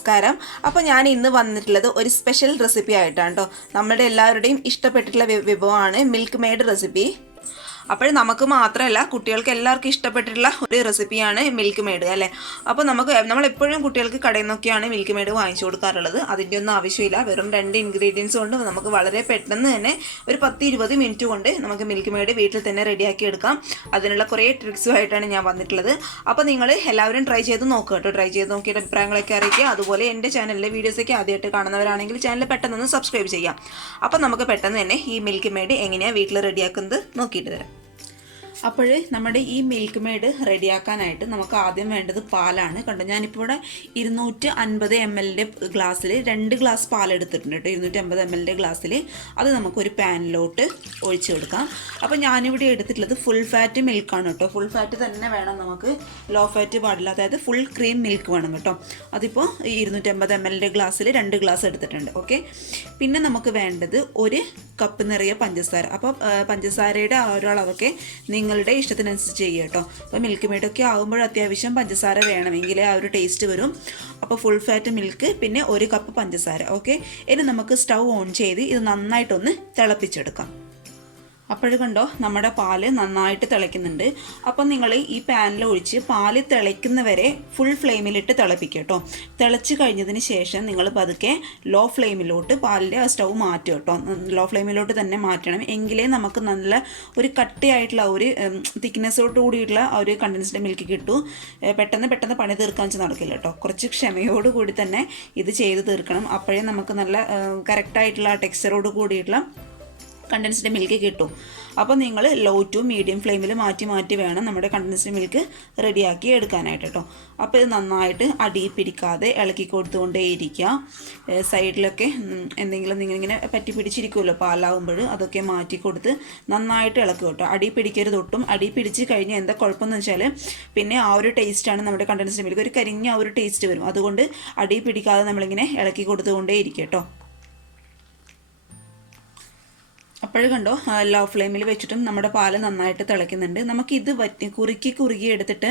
നമസ്കാരം. അപ്പോൾ ഞാൻ ഇന്ന് വന്നിട്ടുള്ളത് ഒരു സ്പെഷ്യൽ റെസിപ്പി ആയിട്ടാണ് കേട്ടോ നമ്മുടെ എല്ലാവരുടെയും ഇഷ്ടപ്പെട്ടിട്ടുള്ള വിഭവമാണ് മിൽക്ക് മെയ്ഡ് റെസിപ്പി അപ്പോൾ നമുക്ക് മാത്രമല്ല കുട്ടികൾക്ക് എല്ലാവർക്കും ഇഷ്ടപ്പെട്ടിട്ടുള്ള ഒരു റെസിപ്പിയാണ് മിൽക്ക് മെയ്ഡ് അല്ലേ? അപ്പോൾ നമുക്ക് നമ്മൾ എപ്പോഴും കുട്ടികൾക്ക് കടയിൽ നിന്നൊക്കെയാണ് മിൽക്ക് മെയ്ഡ് വാങ്ങിച്ചു കൊടുക്കാറുള്ളത്. അതിന്റെ ഒന്നും ആവശ്യമില്ല. വെറും രണ്ട് ഇൻഗ്രീഡിയൻസ് കൊണ്ട് നമുക്ക് വളരെ പെട്ടെന്ന് തന്നെ ഒരു പത്ത് ഇരുപത് മിനിറ്റ് കൊണ്ട് നമുക്ക് മിൽക്ക് മെയ്ഡ് വീട്ടിൽ തന്നെ റെഡിയാക്കി എടുക്കാം. അതിനുള്ള കുറേ ട്രിക്സുമായിട്ടാണ് ഞാൻ വന്നിട്ടുള്ളത്. അപ്പോൾ നിങ്ങൾ എല്ലാവരും ട്രൈ ചെയ്ത് നോക്കുക കേട്ടോ. ട്രൈ ചെയ്ത് നോക്കിയിട്ട് അഭിപ്രായങ്ങളൊക്കെ അറിയിക്കുക. അതുപോലെ എന്റെ ചാനലിലെ വീഡിയോസൊക്കെ ആദ്യമായിട്ട് കാണുന്നവരാണെങ്കിൽ ചാനൽ പെട്ടെന്ന് സബ്സ്ക്രൈബ് ചെയ്യാം. അപ്പോൾ നമുക്ക് പെട്ടെന്ന് തന്നെ ഈ മിൽക്ക് മെയ്ഡ് എങ്ങനെയാണ് വീട്ടിൽ റെഡിയാക്കുന്നത് നോക്കിയിട്ട് തരാം അപ്പോൾ നമ്മുടെ ഈ മിൽക്ക് മെയ്ഡ് റെഡിയാക്കാനായിട്ട് നമുക്ക് ആദ്യം വേണ്ടത് പാലാണ്. കണ്ടോ ഞാനിപ്പോൾ ഇവിടെ ഇരുന്നൂറ്റി അൻപത് എം എല്ലിന്റെ ഗ്ലാസ്സിൽ രണ്ട് ഗ്ലാസ് പാൽ എടുത്തിട്ടുണ്ട് കേട്ടോ. ഇരുന്നൂറ്റി അമ്പത് എം എല്ലിന്റെ ഗ്ലാസ്സിൽ അത് നമുക്കൊരു പാനിലോട്ട് ഒഴിച്ച് കൊടുക്കാം. അപ്പോൾ ഞാനിവിടെ എടുത്തിട്ടുള്ളത് ഫുൾ ഫാറ്റ് മിൽക്കാണ് കേട്ടോ. ഫുൾ ഫാറ്റ് തന്നെ വേണം നമുക്ക്. ലോ ഫാറ്റ് പാടില്ല. അതായത് ഫുൾ ക്രീം മിൽക്ക് വേണം കേട്ടോ. അതിപ്പോൾ ഈ ഇരുന്നൂറ്റമ്പത് എം എല്ലിന്റെ ഗ്ലാസ്സിൽ രണ്ട് ഗ്ലാസ് എടുത്തിട്ടുണ്ട്. ഓക്കെ പിന്നെ നമുക്ക് വേണ്ടത് ഒരു കപ്പ് നിറയെ പഞ്ചസാര. അപ്പോൾ പഞ്ചസാരയുടെ ആ ഒരളവൊക്കെ അളവൊക്കെ നിങ്ങളുടെ ഇഷ്ടത്തിനനുസരിച്ച് ചെയ്യുക കേട്ടോ. അപ്പോൾ മിൽക്ക് മെയ്ഡൊക്കെ ആകുമ്പോൾ അത്യാവശ്യം പഞ്ചസാര വേണമെങ്കിൽ ആ ഒരു ടേസ്റ്റ് വരും. അപ്പോൾ ഫുൾ ഫാറ്റ് മിൽക്ക് പിന്നെ ഒരു കപ്പ് പഞ്ചസാര ഓക്കെ ഇനി നമുക്ക് സ്റ്റൗ ഓൺ ചെയ്ത് ഇത് നന്നായിട്ടൊന്ന് തിളപ്പിച്ചെടുക്കാം. അപ്പോൾ കണ്ടോ നമ്മുടെ പാൽ നന്നായിട്ട് തിളയ്ക്കുന്നുണ്ട്. അപ്പം നിങ്ങൾ ഈ പാനിൽ ഒഴിച്ച് പാൽ തിളയ്ക്കുന്നവരെ ഫുൾ ഫ്ലെയിമിലിട്ട് തിളപ്പിക്കുക കേട്ടോ. തിളച്ച് കഴിഞ്ഞതിന് ശേഷം നിങ്ങൾ പതുക്കെ ലോ ഫ്ലെയിമിലോട്ട് പാലിന്റെ സ്റ്റൗ മാറ്റുക കേട്ടോ. ലോ ഫ്ലെയിമിലോട്ട് തന്നെ മാറ്റണം. എങ്കിലേ നമുക്ക് നല്ല ഒരു കട്ടിയായിട്ടുള്ള ഒരു തിക്നെസ്സോട് കൂടിയിട്ടുള്ള ഒരു കണ്ടൻസ്ഡ് മിൽക്ക് കിട്ടൂ. പെട്ടെന്ന് പെട്ടെന്ന് പണി തീർക്കാൻ വെച്ച് നടക്കില്ല കേട്ടോ. കുറച്ച് ക്ഷമയോടുകൂടി തന്നെ ഇത് ചെയ്ത് തീർക്കണം. അപ്പോഴേ നമുക്ക് നല്ല കറക്റ്റായിട്ടുള്ള ടെക്സ്ചറോട് കൂടിയിട്ടുള്ള കണ്ടൻസ്ഡ് മിൽക്ക് കിട്ടും. അപ്പോൾ നിങ്ങൾ ലോ ടു മീഡിയം ഫ്ലെയിമിൽ മാറ്റി മാറ്റി വേണം നമ്മുടെ കണ്ടൻസ്ഡ് മിൽക്ക് റെഡിയാക്കി എടുക്കാനായിട്ട് കേട്ടോ അപ്പോൾ ഇത് നന്നായിട്ട് അടി പിടിക്കാതെ ഇളക്കി കൊടുത്തുകൊണ്ടേയിരിക്കുക സൈഡിലൊക്കെ എന്തെങ്കിലും നിങ്ങളിങ്ങനെ പറ്റി പിടിച്ചിരിക്കുമല്ലോ പാലാവുമ്പോൾ അതൊക്കെ മാറ്റി കൊടുത്ത് നന്നായിട്ട് ഇളക്കുക കേട്ടോ അടി പിടിക്കരുത് ഒട്ടും. അടി പിടിച്ച് കഴിഞ്ഞാൽ എന്താ കുഴപ്പമെന്ന് വെച്ചാൽ പിന്നെ ആ ഒരു ടേസ്റ്റാണ് നമ്മുടെ കണ്ടൻസ്ഡ് മിൽക്ക് ഒരു കരിഞ്ഞ ആ ഒരു ടേസ്റ്റ് വരും. അതുകൊണ്ട് അടി പിടിക്കാതെ നമ്മളിങ്ങനെ ഇളക്കി കൊടുത്തുകൊണ്ടേ ഇരിക്കും കേട്ടോ അപ്പോഴും കണ്ടോ? ലോ ഫ്ലെയിമിൽ വെച്ചിട്ടും നമ്മുടെ പാൽ നന്നായിട്ട് തിളയ്ക്കുന്നുണ്ട്. നമുക്കിത് വറ്റി കുറുക്കി കുറുകി എടുത്തിട്ട്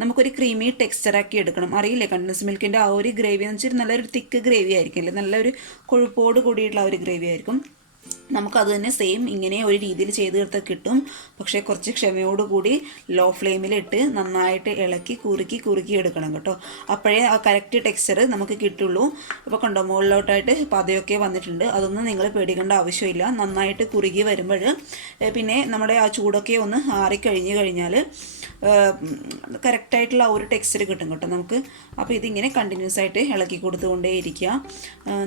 നമുക്കൊരു ക്രീമി ടെക്സ്ചറാക്കി എടുക്കണം. അറിയില്ലേ? കണ്ടൻസ് മിൽക്കിന്റെ ആ ഒരു ഗ്രേവി എന്ന് വെച്ചാൽ നല്ലൊരു തിക്ക് ഗ്രേവി ആയിരിക്കും അല്ലേ? നല്ലൊരു കൊഴുപ്പോട് കൂടിയിട്ടുള്ള ഒരു ഗ്രേവി ആയിരിക്കും. നമുക്കത് തന്നെ സെയിം ഇങ്ങനെ ഒരു രീതിയിൽ ചെയ്ത് തീർത്താൽ കിട്ടും. പക്ഷേ കുറച്ച് ക്ഷമയോടുകൂടി ലോ ഫ്ലെയിമിലിട്ട് നന്നായിട്ട് ഇളക്കി കുറുക്കി കുറുക്കി എടുക്കണം കേട്ടോ. അപ്പോഴേ ആ കറക്റ്റ് ടെക്സ്ചർ നമുക്ക് കിട്ടുള്ളൂ. ഇപ്പോൾ കണ്ടോ മുകളിലോട്ടായിട്ട് പതയൊക്കെ വന്നിട്ടുണ്ട്. അതൊന്നും നിങ്ങൾ പേടിക്കേണ്ട ആവശ്യമില്ല. നന്നായിട്ട് കുറുകി വരുമ്പോൾ പിന്നെ നമ്മുടെ ആ ചൂടൊക്കെ ഒന്ന് ആറിക്കഴിഞ്ഞ് കഴിഞ്ഞാൽ കറക്റ്റായിട്ടുള്ള ആ ഒരു ടെക്സ്ചർ കിട്ടും കേട്ടോ നമുക്ക്. അപ്പോൾ ഇതിങ്ങനെ കണ്ടിന്യൂസ് ആയിട്ട് ഇളക്കി കൊടുത്തുകൊണ്ടേ ഇരിക്കുക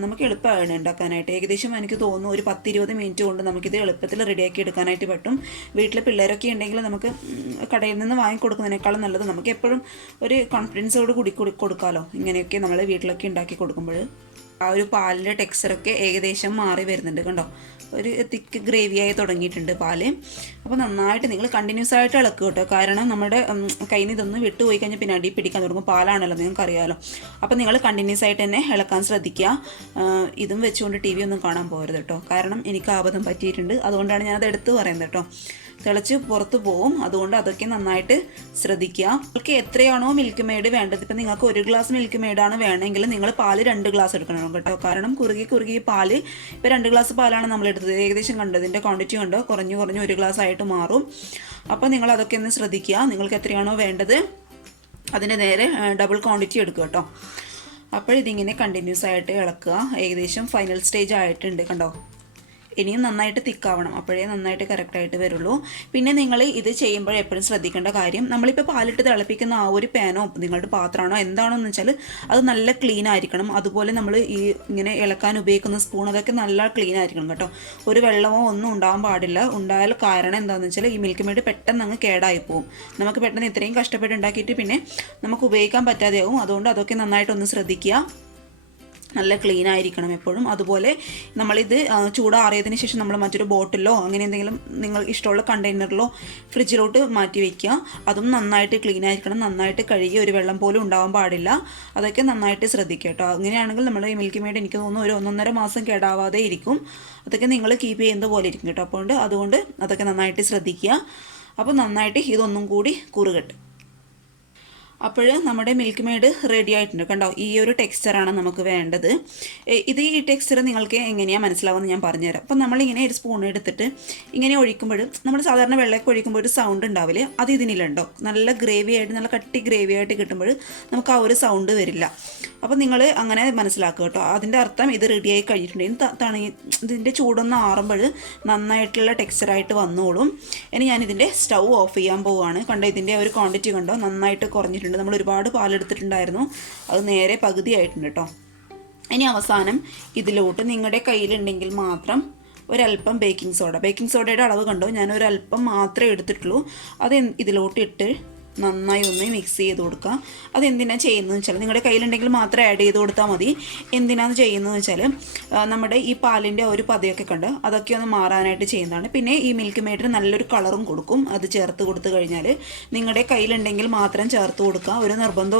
നമുക്ക് എളുപ്പമാണ് ഉണ്ടാക്കാനായിട്ട്. ഏകദേശം എനിക്ക് തോന്നുന്നു ഒരു പത്ത് ഇരുപത് മിനിറ്റ് കൊണ്ട് നമുക്കിത് എളുപ്പത്തിൽ റെഡിയാക്കി എടുക്കാനായിട്ട് പറ്റും. വീട്ടിലെ പിള്ളേരൊക്കെ ഉണ്ടെങ്കിൽ നമുക്ക് കടയിൽ നിന്ന് വാങ്ങിക്കൊടുക്കുന്നതിനേക്കാളും നല്ലത് നമുക്ക് എപ്പോഴും ഒരു കോൺഫിഡൻസോട് കൂടി കൊടു കൊടുക്കാമല്ലോ ഇങ്ങനെയൊക്കെ നമ്മൾ വീട്ടിലൊക്കെ ഉണ്ടാക്കി കൊടുക്കുമ്പോൾ ആ ഒരു പാലിന്റെ ടെക്സ്ചറൊക്കെ ഏകദേശം മാറി വരുന്നുണ്ട് കണ്ടോ? ഒരു തിക്ക് ആയി തുടങ്ങിയിട്ടുണ്ട് പാൽ. അപ്പോൾ നന്നായിട്ട് നിങ്ങൾ കണ്ടിന്യൂസ് ആയിട്ട് ഇളക്കുക കേട്ടോ. കാരണം നമ്മുടെ കയ്യിൽ നിന്ന് ഇതൊന്ന് വിട്ടുപോയി കഴിഞ്ഞാൽ പിന്നെ അടി പിടിക്കാൻ തുടങ്ങും. പാലാണല്ലോ നിങ്ങൾക്ക് അറിയാമല്ലോ അപ്പോൾ നിങ്ങൾ കണ്ടിന്യൂസ് ആയിട്ട് തന്നെ ഇളക്കാൻ ശ്രദ്ധിക്കുക. ഇതും വെച്ചുകൊണ്ട് ടി വി ഒന്നും കാണാൻ പോകരുത് കേട്ടോ. കാരണം എനിക്ക് ആപദം പറ്റിയിട്ടുണ്ട്. അതുകൊണ്ടാണ് ഞാനത് എടുത്ത് പറയുന്നത് കേട്ടോ. തിളച്ച് പുറത്ത് പോവും. അതുകൊണ്ട് അതൊക്കെ നന്നായിട്ട് ശ്രദ്ധിക്കുക. നിങ്ങൾക്ക് എത്രയാണോ മിൽക്ക് മെയ്ഡ് വേണ്ടത്? ഇപ്പം നിങ്ങൾക്ക് ഒരു ഗ്ലാസ് മിൽക്ക് മെയ്ഡാണ് വേണമെങ്കിൽ നിങ്ങൾ പാൽ രണ്ട് ഗ്ലാസ് എടുക്കണം കേട്ടോ. കാരണം കുറുകി കുറുകി പാൽ ഇപ്പോൾ രണ്ട് ഗ്ലാസ് പാലാണ് നമ്മൾ എടുത്തത്. ഏകദേശം കണ്ടതിന്റെ ക്വാണ്ടിറ്റി കണ്ടോ? കുറഞ്ഞു കുറഞ്ഞു ഒരു ഗ്ലാസ് ആയിട്ട് മാറും. അപ്പോൾ നിങ്ങൾ അതൊക്കെ ഒന്ന് ശ്രദ്ധിക്കുക. നിങ്ങൾക്ക് എത്രയാണോ വേണ്ടത്? അതിന്റെ നേരെ ഡബിൾ ക്വാണ്ടിറ്റി എടുക്കുക കേട്ടോ. അപ്പോൾ ഇതിങ്ങനെ കണ്ടിന്യൂസ് ആയിട്ട് ഇളക്കുക. ഏകദേശം ഫൈനൽ സ്റ്റേജ് ആയിട്ടുണ്ട് കണ്ടോ? ഇനിയും നന്നായിട്ട് തിക്കാവണം അപ്പോഴേ നന്നായിട്ട് കറക്റ്റായിട്ട് വരുള്ളൂ. പിന്നെ നിങ്ങൾ ഇത് ചെയ്യുമ്പോൾ എപ്പോഴും ശ്രദ്ധിക്കേണ്ട കാര്യം നമ്മളിപ്പോൾ പാലിട്ട് തിളപ്പിക്കുന്ന ആ ഒരു പാനോ നിങ്ങളുടെ പാത്രമാണോ എന്താണോ എന്ന് വെച്ചാൽ അത് നല്ല ക്ലീൻ ആയിരിക്കണം. അതുപോലെ നമ്മൾ ഈ ഇങ്ങനെ ഇളക്കാൻ ഉപയോഗിക്കുന്ന സ്പൂൺ അതൊക്കെ നല്ല ക്ലീൻ ആയിരിക്കണം കേട്ടോ. ഒരു വെള്ളമോ ഒന്നും ഉണ്ടാകാൻ പാടില്ല. ഉണ്ടായാൽ കാരണം എന്താണെന്ന് വെച്ചാൽ ഈ മിൽക്ക് മെയ്ഡ് പെട്ടെന്ന് അങ്ങ് കേടായി പോകും നമുക്ക് പെട്ടെന്ന് ഇത്രയും കഷ്ടപ്പെട്ട് ഉണ്ടാക്കിയിട്ട് പിന്നെ നമുക്ക് ഉപയോഗിക്കാൻ പറ്റാതെയാവും. അതുകൊണ്ട് അതൊക്കെ നന്നായിട്ടൊന്ന് ശ്രദ്ധിക്കുക. നല്ല ക്ലീൻ ആയിരിക്കണം എപ്പോഴും. അതുപോലെ നമ്മളിത് ചൂടാറിയതിന് ശേഷം നമ്മൾ മറ്റൊരു ബോട്ടിലോ അങ്ങനെ എന്തെങ്കിലും നിങ്ങൾ ഇഷ്ടമുള്ള കണ്ടെയ്നറിലോ ഫ്രിഡ്ജിലോട്ട് മാറ്റി വയ്ക്കുക അതും നന്നായിട്ട് ക്ലീൻ ആയിരിക്കണം. നന്നായിട്ട് കഴുകി ഒരു വെള്ളം പോലും ഉണ്ടാവാൻ പാടില്ല. അതൊക്കെ നന്നായിട്ട് ശ്രദ്ധിക്കുക കേട്ടോ. അങ്ങനെയാണെങ്കിൽ നമ്മൾ ഈ മിൽക്കി മെയ്ഡ് എനിക്ക് തോന്നുന്നു ഒരു ഒന്നൊന്നര മാസം കേടാവാതെ ഇരിക്കും. അതൊക്കെ നിങ്ങൾ കീപ്പ് ചെയ്യുന്ന പോലെ ഇരിക്കും കേട്ടോ. അപ്പോൾ അതുകൊണ്ട് അതൊക്കെ നന്നായിട്ട് ശ്രദ്ധിക്കുക. അപ്പോൾ നന്നായിട്ട് ഇതൊന്നും കൂടി കുറുകട്ടെ. അപ്പോൾ നമ്മുടെ മിൽക്ക് മെയ്ഡ് റെഡി ആയിട്ടുണ്ട്. കണ്ടോ ഈ ഒരു ടെക്സ്ചറാണ് നമുക്ക് വേണ്ടത്. ഇത് ഈ ടെക്സ്ചർ നിങ്ങൾക്ക് എങ്ങനെയാണ് മനസ്സിലാവുമെന്ന് ഞാൻ പറഞ്ഞുതരാം. അപ്പം നമ്മളിങ്ങനെ ഒരു സ്പൂൺ എടുത്തിട്ട് ഇങ്ങനെ ഒഴിക്കുമ്പോൾ നമ്മൾ സാധാരണ വെള്ളമൊക്കെ ഒഴിക്കുമ്പോൾ ഒരു സൗണ്ട് ഉണ്ടാവില്ലേ അത് ഇതിനിലുണ്ടോ? നല്ല ഗ്രേവി ആയിട്ട് നല്ല കട്ടി ഗ്രേവി ആയിട്ട് കിട്ടുമ്പോൾ നമുക്ക് ആ ഒരു സൗണ്ട് വരില്ല. അപ്പം നിങ്ങൾ അങ്ങനെ മനസ്സിലാക്കുക കേട്ടോ. അതിന്റെ അർത്ഥം ഇത് റെഡിയായി കഴിഞ്ഞിട്ടുണ്ടെങ്കിൽ തണി ഇതിന്റെ ചൂടൊന്ന് ആറുമ്പോൾ നന്നായിട്ടുള്ള ടെക്സ്ചറായിട്ട് വന്നോളും. ഇനി ഞാനിതിന്റെ സ്റ്റൗ ഓഫ് ചെയ്യാൻ പോവുകയാണ് കണ്ടോ ഇതിന്റെ ഒരു ക്വാണ്ടിറ്റി കണ്ടോ നന്നായിട്ട് കുറഞ്ഞിട്ടുണ്ട്. നമ്മൾ ഒരുപാട് പാലെടുത്തിട്ടുണ്ടായിരുന്നു അത് നേരെ പകുതി ആയിട്ടുണ്ട് കേട്ടോ ഇനി അവസാനം ഇതിലോട്ട് നിങ്ങളുടെ കയ്യിലുണ്ടെങ്കിൽ മാത്രം ഒരല്പം ബേക്കിംഗ് സോഡ. ബേക്കിംഗ് സോഡയുടെ അളവ് കണ്ടോ? ഞാൻ ഒരല്പം മാത്രമേ എടുത്തിട്ടുള്ളൂ. അത് ഇതിലോട്ട് ഇട്ട് നന്നായി ഒന്ന് മിക്സ് ചെയ്ത് കൊടുക്കുക. അതെന്തിനാണ് ചെയ്യുന്നതെന്ന് വെച്ചാൽ നിങ്ങളുടെ കയ്യിലുണ്ടെങ്കിൽ മാത്രം ആഡ് ചെയ്ത് കൊടുത്താൽ മതി. എന്തിനാണ് ചെയ്യുന്നതെന്ന് വെച്ചാൽ നമ്മുടെ ഈ പാലിന്റെ ഒരു പതയൊക്കെ കണ്ട് അതൊക്കെ ഒന്ന് മാറാനായിട്ട് ചെയ്യുന്നതാണ്. പിന്നെ ഈ മിൽക്ക് മേഡിന് നല്ലൊരു കളറും കൊടുക്കും. അത് ചേർത്ത് കൊടുത്തു കഴിഞ്ഞാൽ നിങ്ങളുടെ കയ്യിലുണ്ടെങ്കിൽ മാത്രം ചേർത്ത് കൊടുക്കുക. ഒരു നിർബന്ധവും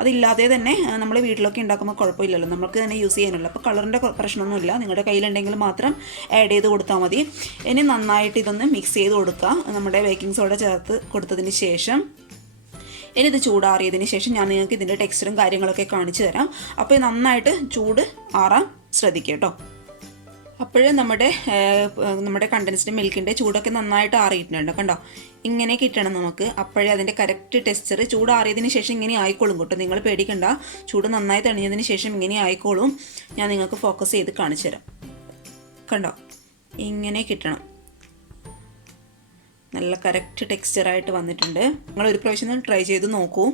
അതില്ലാതെ തന്നെ നമ്മൾ വീട്ടിലൊക്കെ ഉണ്ടാക്കുമ്പോൾ കുഴപ്പമില്ലല്ലോ. നമുക്ക് തന്നെ യൂസ് ചെയ്യാനുള്ളൂ. അപ്പോൾ കളറിന്റെ പ്രശ്നമൊന്നുമില്ല. നിങ്ങളുടെ കയ്യിലുണ്ടെങ്കിൽ മാത്രം ആഡ് ചെയ്ത് കൊടുത്താൽ മതി. ഇനി നന്നായിട്ട് ഇതൊന്ന് മിക്സ് ചെയ്ത് കൊടുക്കുക. നമ്മുടെ ബേക്കിംഗ് സോഡ ചേർത്ത് കൊടുത്തതിന് ശേഷം ഇനി ഇത് ചൂടാറിയതിന് ശേഷം ഞാൻ നിങ്ങൾക്ക് ഇതിന്റെ ടെക്സ്ചറും കാര്യങ്ങളൊക്കെ കാണിച്ചു തരാം. അപ്പോൾ നന്നായിട്ട് ചൂട് ആറാൻ ശ്രദ്ധിക്കുക കേട്ടോ. അപ്പോഴേ നമ്മുടെ നമ്മുടെ കണ്ടൻസ്ഡ് മിൽക്കിന്റെ ചൂടൊക്കെ നന്നായിട്ട് ആറിയിട്ടുണ്ട് കണ്ടോ? ഇങ്ങനെ കിട്ടണം നമുക്ക്. അപ്പോഴേ അതിന്റെ കറക്റ്റ് ടെക്സ്ചർ ചൂടാറിയതിന് ശേഷം ഇങ്ങനെ ആയിക്കോളും കേട്ടോ. നിങ്ങൾ പേടിക്കണ്ട. ചൂട് നന്നായി തെളിഞ്ഞതിന് ശേഷം ഇങ്ങനെ ആയിക്കോളും. ഞാൻ നിങ്ങൾക്ക് ഫോക്കസ് ചെയ്ത് കാണിച്ചു തരാം. കണ്ടോ? ഇങ്ങനെ കിട്ടണം. നല്ല കറക്റ്റ് ടെക്സ്ചറായിട്ട് വന്നിട്ടുണ്ട്. നിങ്ങൾ ഒരു പ്രാവശ്യം ട്രൈ ചെയ്ത് നോക്കൂ.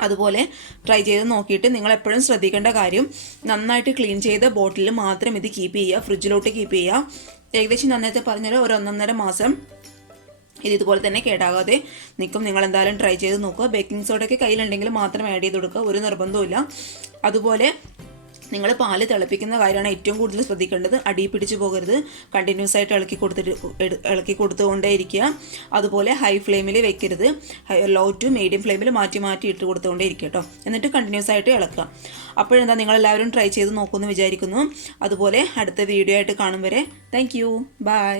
അതുപോലെ ട്രൈ ചെയ്ത് നോക്കിയിട്ട് നിങ്ങൾ എപ്പോഴും ശ്രദ്ധിക്കേണ്ട കാര്യം നന്നായിട്ട് ക്ലീൻ ചെയ്ത ബോട്ടിൽ മാത്രം ഇത് കീപ്പ് ചെയ്യുക ഫ്രിഡ്ജിലോട്ട് കീപ്പ് ചെയ്യുക. ഏകദേശം നേരത്തെ പറഞ്ഞാൽ ഒരു ഒന്നൊന്നര മാസം ഇത് ഇതുപോലെ തന്നെ കേടാകാതെ നിൽക്കും. നിങ്ങൾ എന്തായാലും ട്രൈ ചെയ്ത് നോക്കുക. ബേക്കിംഗ് സോഡയൊക്കെ കയ്യിലുണ്ടെങ്കിൽ മാത്രം ആഡ് ചെയ്ത് കൊടുക്കുക. ഒരു നിർബന്ധവുമില്ല. അതുപോലെ നിങ്ങൾ പാൽ തിളപ്പിക്കുന്ന കാര്യമാണ് ഏറ്റവും കൂടുതൽ ശ്രദ്ധിക്കേണ്ടത്. അടി പിടിച്ചു പോകരുത്. കണ്ടിന്യൂസ് ആയിട്ട് ഇളക്കി കൊടുത്തിട്ട് ഇളക്കി കൊടുത്തുകൊണ്ടേ ഇരിക്കുക അതുപോലെ ഹൈ ഫ്ലെയിമിൽ വെക്കരുത്. ലോ ടു മീഡിയം ഫ്ലെയിമിൽ മാറ്റി മാറ്റി ഇട്ട് കൊടുത്തുകൊണ്ടേ ഇരിക്കുക കേട്ടോ എന്നിട്ട് കണ്ടിന്യൂസ് ആയിട്ട് ഇളക്കുക. അപ്പോഴെന്താ നിങ്ങളെല്ലാവരും ട്രൈ ചെയ്ത് നോക്കുമെന്ന് വിചാരിക്കുന്നു. അതുപോലെ അടുത്ത വീഡിയോ ആയിട്ട് കാണും വരെ. Thank you by